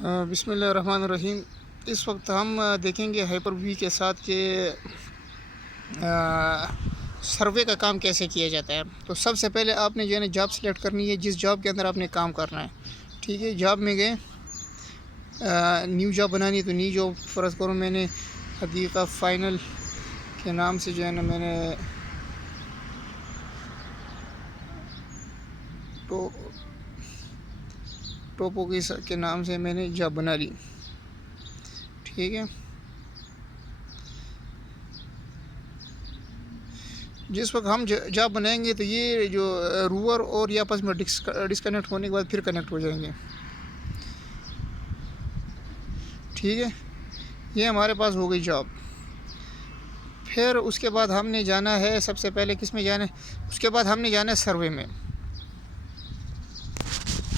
बिस्मिल्लाहिर्रहमानिर्रहीम। इस वक्त हम देखेंगे हाइपर वी के साथ कि सर्वे का काम कैसे किया जाता है। तो सबसे पहले आपने जो है ना जॉब सेलेक्ट करनी है, जिस जॉब के अंदर आपने काम करना है। ठीक है, जॉब में गए, न्यू जॉब बनानी है तो न्यू जॉब फ़र्ज़ करो मैंने हदीक़ा फ़ाइनल के नाम से जो है ना मैंने टोपो के नाम से मैंने जॉब बना ली। ठीक है, जिस वक्त हम जॉब बनाएंगे तो ये जो रूअर और ये आपस में डिस्कनेक्ट होने के बाद फिर कनेक्ट हो जाएंगे। ठीक है, ये हमारे पास हो गई जॉब। फिर उसके बाद हमने जाना है, सबसे पहले किस में जाना है, उसके बाद हमने जाना है सर्वे में।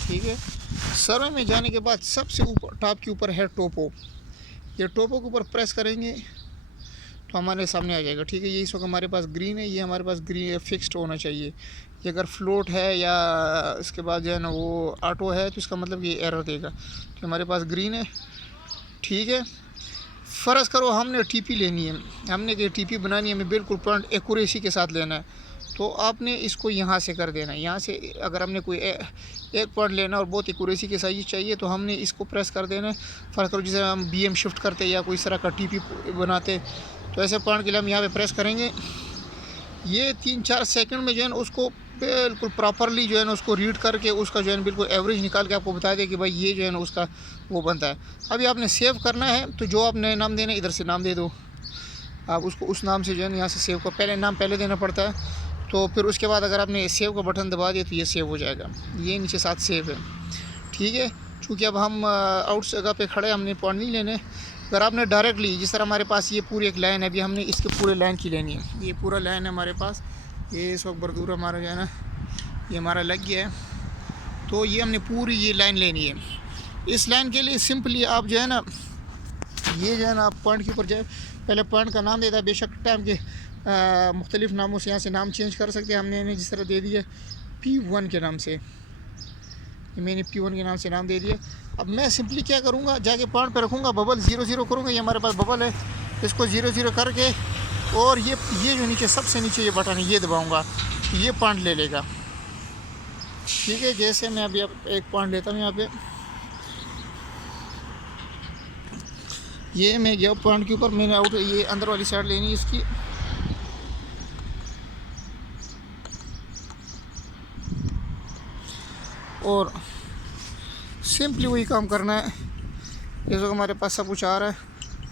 ठीक है, सर्वे में जाने के बाद सबसे ऊपर टॉप के ऊपर है टोपो। ये टोपो के ऊपर प्रेस करेंगे तो हमारे सामने आ जाएगा। ठीक है, ये इस वक्त हमारे पास ग्रीन है, ये हमारे पास ग्रीन फिक्स्ड होना चाहिए। ये अगर फ्लोट है या इसके बाद जो है ना वो ऑटो है तो इसका मतलब ये एरर देगा। तो हमारे पास ग्रीन है। ठीक है, फ़र्ज़ करो हमने टीपी लेनी है, हमने कि टीपी बनानी है, हमें बिल्कुल पॉइंट एक्यूरेसी के साथ लेना है। तो आपने इसको यहाँ से कर देना है। यहाँ से अगर हमने कोई एक पॉइंट लेना और बहुत एक्यूरेसी के साथ चाहिए तो हमने इसको प्रेस कर देना है। फ़र्ज़ करो जैसे हम बीएम शिफ्ट करते या कोई इस तरह का टीपी बनाते, तो ऐसे पॉइंट के लिए हम यहाँ पे प्रेस करेंगे। ये 3-4 सेकंड में जो है ना उसको बिल्कुल प्रॉपरली जो है ना उसको रीड करके उसका जो है ना बिल्कुल एवरेज निकाल के आपको बता दे कि भाई ये जो है ना उसका वो बनता है। अभी आपने सेव करना है तो जो आपने नाम देना है इधर से नाम दे दो। आप उसको उस नाम से जो है ना यहाँ से सेव को पहले नाम पहले देना पड़ता है। तो फिर उसके बाद अगर आपने सेव का बटन दबा दिया तो ये सेव हो जाएगा। ये नीचे साथ सेव है। ठीक है, चूँकि अब हम आउट जगह पे खड़े, हमने पॉइंट नहीं लेने। अगर आपने डायरेक्टली जिस तरह हमारे पास ये पूरी एक लाइन है, अभी हमने इसके पूरे लाइन की लेनी है। ये पूरा लाइन है हमारे पास, ये इस वक्त बरदूर हमारा जो है ना ये हमारा लग गया है। तो ये हमने पूरी ये लाइन लेनी है। इस लाइन के लिए सिंपली आप जो है ना ये जो है ना आप पॉइंट के ऊपर जाए, पहले पॉइंट का नाम देता है। बेशक टाइम के मुख्तलिफ़ नामों से यहाँ से नाम चेंज कर सकते हैं। हमने इन्हें जिस तरह दे दिया P1 के नाम से, मैंने P1 के नाम से नाम दे दिया। अब मैं सिंपली क्या करूँगा, जाके पॉइंट पे रखूँगा, बबल 0-0 करूँगा। ये हमारे पास बबल है, इसको 0-0 करके और ये जो नीचे सबसे नीचे ये बटन है ये दबाऊँगा, ये पॉइंट ले लेगा। ठीक है, जैसे मैं अभी अब एक पॉइंट लेता हूँ यहाँ पे, ये मैं गया पॉइंट के ऊपर, मैंने आउट ये अंदर वाली साइड लेनी है इसकी। और सिंपली वही काम करना है। जैसे हमारे पास सब कुछ आ रहा है,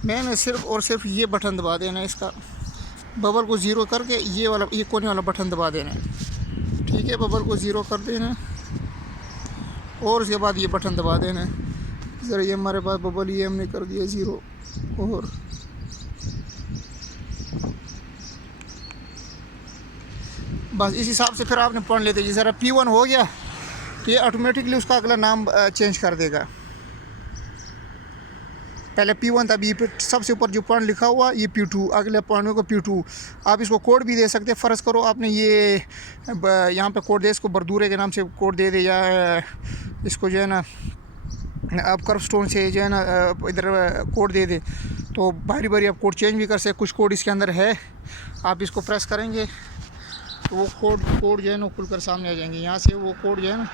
मैंने सिर्फ और सिर्फ ये बटन दबा देना है, इसका बबल को 0 करके ये कोने वाला बटन दबा देना है। ठीक है, बबल को 0 कर देना है और उसके बाद ये बटन दबा देना है। ज़रा ये हमारे पास बबल ये हमने कर दिया 0 और बस इस हिसाब से फिर आपने पॉइंट लेते। जैसे P1 हो गया तो ये ऑटोमेटिकली उसका अगला नाम चेंज कर देगा। पहले P1 था, अभी सबसे ऊपर जो पॉइंट लिखा हुआ ये P2, अगले पॉइंट को P2। आप इसको कोड भी दे सकते हैं। फ़र्ज़ करो आपने ये यहाँ पे कोड दे, इसको बरदूरे के नाम से कोड दे दे, या इसको जो है ना आप कर्व स्टोन से जो है ना इधर कोड दे दे। तो बारी बारी आप कोड चेंज भी कर सकते। कुछ कोड इसके अंदर है, आप इसको प्रेस करेंगे तो वो कोड जो है ना खुलकर सामने आ जाएंगे। यहाँ से वो कोड जो है ना,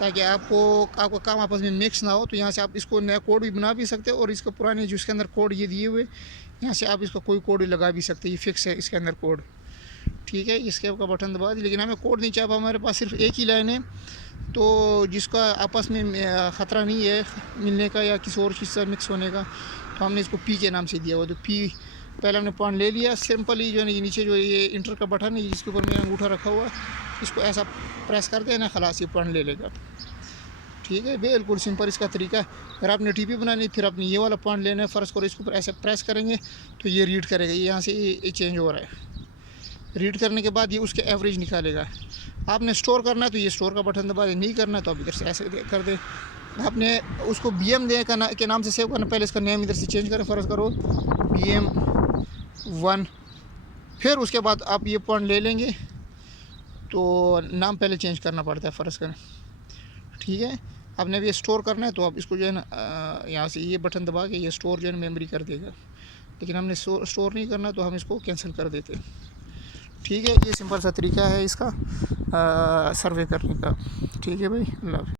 ताकि आपका काम आपस में मिक्स ना हो, तो यहाँ से आप इसको नया कोड भी बना भी सकते हो और इसको पुराने जो इसके अंदर कोड ये दिए हुए यहाँ से आप इसका कोई कोड लगा भी सकते हैं। ये फिक्स है इसके अंदर कोड। ठीक है, इसके का बटन दबा दी, लेकिन हमें कोड नहीं चाहिए। हमारे पास सिर्फ एक ही लाइन है, तो जिसका आपस में ख़तरा नहीं है मिलने का या किसी और चीज़ से मिक्स होने का, तो हमने इसको P के नाम से दिया हुआ। तो P पहले हमने पॉइंट ले लिया। सिंपली जो है ना नीचे जो ये इंटर का बटन है जिसके ऊपर मेरा अंगूठा रखा हुआ, इसको ऐसा प्रेस कर देना, खलास ये पॉइंट ले लेगा। ठीक है, बिल्कुल सिंपल इसका तरीका है। अगर आपने टीपी बनानी फिर आपने ये वाला पॉइंट लेना है। फ़र्ज़ करो इसके ऊपर ऐसे प्रेस करेंगे तो ये रीड करेगा, ये यहाँ से ये चेंज हो रहा है। रीड करने के बाद ये उसके एवरेज निकालेगा। आपने स्टोर करना है तो ये स्टोर का बटन दबा दे, नहीं करना है तो आप इधर से ऐसे कर दे। आपने उसको BM के नाम से सेव करना, पहले इसका नेम इधर से चेंज करें। फ़र्ज़ करो BM1, फिर उसके बाद आप ये पॉइंट ले लेंगे तो नाम पहले चेंज करना पड़ता है, फ़र्ज़ करें। ठीक है, आपने अभी स्टोर करना है तो आप इसको जो है ना यहाँ से ये बटन दबा के ये स्टोर जो है मेमोरी कर देगा, लेकिन हमने स्टोर नहीं करना तो हम इसको कैंसिल कर देते। ठीक है, ये सिंपल सा तरीका है इसका सर्वे करने का। ठीक है भाई, अल्लाह।